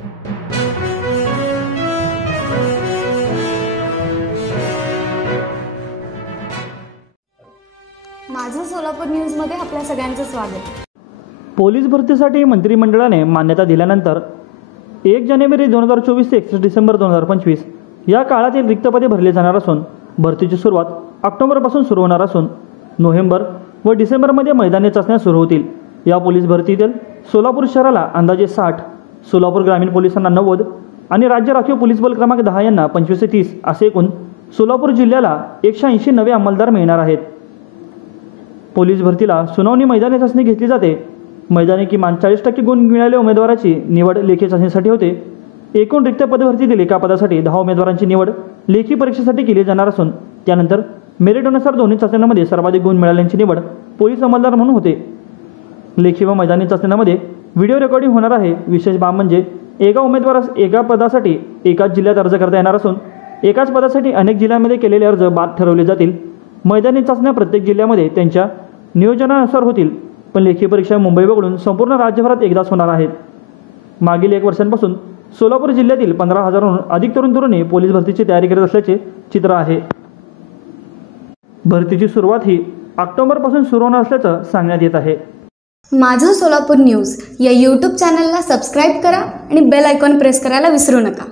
माझं सोलापूर न्यूजमध्ये आपल्या सगळ्यांचं स्वागत। पोलीस भरतीसाठी मंत्रिमंडळाने मान्यता दिल्यानंतर 1 जानेवारी 2024 ते 31 डिसेंबर 2025 या काळातील रिक्त पदे भरली जाणार असून भरतीची सुरुवात ऑक्टोबरपासून सुरू होणार असून नोव्हेंबर व डिसेंबरमध्ये मैदानी चाचण्या सुरू होतील। या पोलीस भरतीतील सोलापूर शहराला अंदाजे 60, सोलापूर ग्रामीण पोलिसांना 90 आणि राज्य राखीव पोलीस बल क्रमांक 10 यांना 25 ते 30 असे एकूण सोलापूर जिल्ह्याला 180 नवे अंमलदार मिळणार आहेत। पोलीस भरतीला सुनावणी मैदानी चाचणी घेतली जाते। मैदानी किमान 40% गुण मिळालेल्या उमेदवाराची निवड लेखी चाचणीसाठी होते। एकूण रिक्त पदभरतीतील एका पदासाठी 10 उमेदवारांची निवड लेखी परीक्षेसाठी केली जाणार असून त्यानंतर मेरिटनुसार दोन्ही चाचण्यांमध्ये सर्वाधिक गुण मिळाल्यांची निवड पोलीस अंमलदार म्हणून होते। लेखी व मैदानी चाचण्यांमध्ये व्हिडिओ रेकॉर्डिंग होणार आहे। विशेष बाब म्हणजे एका उमेदवारास एका पदासाठी एकाच जिल्ह्यात अर्ज करता येणार असून एकाच पदासाठी अनेक जिल्ह्यांमध्ये केलेले अर्ज बाद ठरवले जातील। मैदानी चाचण्या प्रत्येक जिल्ह्यामध्ये त्यांच्या नियोजनानुसार होतील, पण लेखी परीक्षा मुंबई वगळून संपूर्ण राज्यभरात एकदाच होणार आहेत। मागील 1 वर्षांपासून सोलापूर जिल्ह्यातील 15,000हून अधिक तरुणी पोलीस भरतीची तयारी करत असल्याचे चित्र आहे। भरतीची सुरुवात ही ऑक्टोबरपासून सुरू होणार असल्याचं सांगण्यात येत आहे। माझं सोलापूर न्यूज या यूट्यूब चॅनलला सबस्क्राईब करा आणि बेल आयकॉन प्रेस करायला विसरू नका।